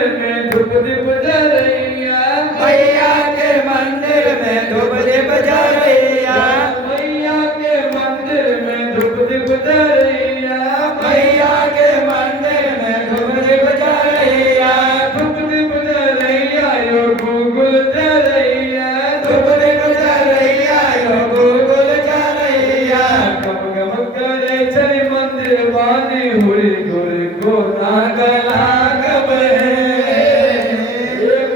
में धूप दीप जरैया मैया के मंदिर में धूप दीप जरैया मैया के मंदिर में धूप दीप जरैया मैया के मंदिर में धूप दीप जरैया धूप दीप जरैया यो गुगुल जरैया धूप दीप जरैया यो गुगुल जरैया गम गम करे चली मंदिर बानी हुई गुरी को नागला गबे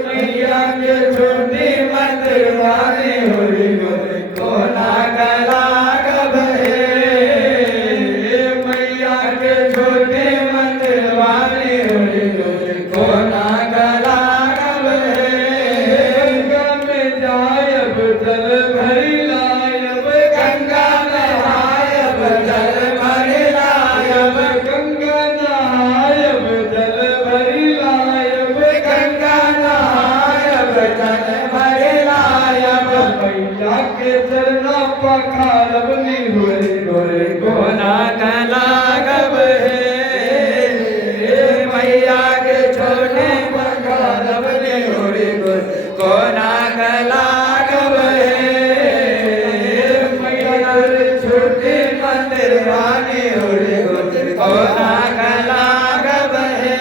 मैया के छोटी मंदिर वाली हुई गुरी को नागला गबे मैया के छोटी मंदिर वाली हुई गुरी को नागला गबे गंगा में जायब जल भरी लायब गंगा नहायब जल भरी लायब गंगा नहायब जल भरी लायब गंगा नहायब जल भरी लायब मैया के चरना पखारब निहुरी गोरे कोना कला गब है मैया के छोटे पखारब निहुरी कोना कला गब है मैया के छोटे मंदिर वाली हुई कोना कला गब है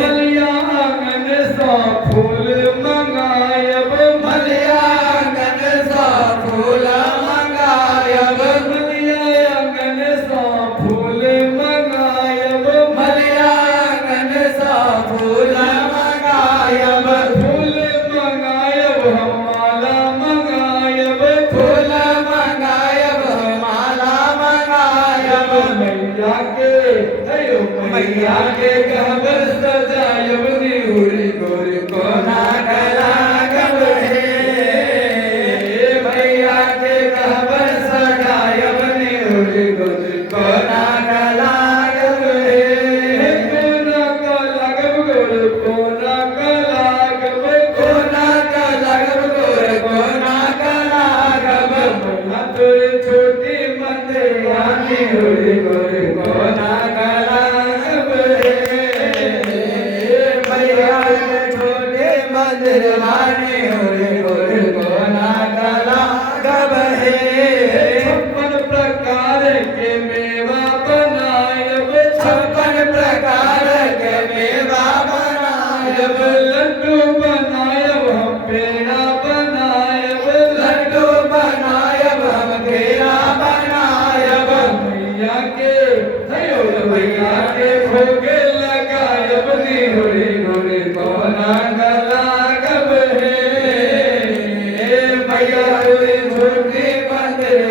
मलिया आंगन सा फूल मंगायब मलिया आंगन सा फूल मंगायब मलिया आंगन सा फूल मंगायब मलिया आंगन सा फूल मंगायब फूल मंगायब हम माला मंगायब फूल मंगायब माला मंगायब मैया के अयो मैया के गहबर सजायब निहुरी गोरी कोना कला गब है मैया के गहबर सजायब निहुरी गोरी कोना कला गब है कोना का लगब गोर कोना का लागब कोना कला गब गोरी कोना कला गब तोरे छोटी मंदिर वाली हुई गोरी कोना कला गब है मैया के छोटे मंदिर वाली हुई गोरी कोना कला गब है छप्पन प्रकार के मेवा बनायब छप्पन प्रकार के मेवा बनायब लड्डू बनायब हम पेड़ा बनायब लड्डू बनायब हम पेड़ा बनायब मैया के अयो मैया के भोगे लगायब निहुरी गोरी कोना कला गब है मैया हुई छोटी मंदिर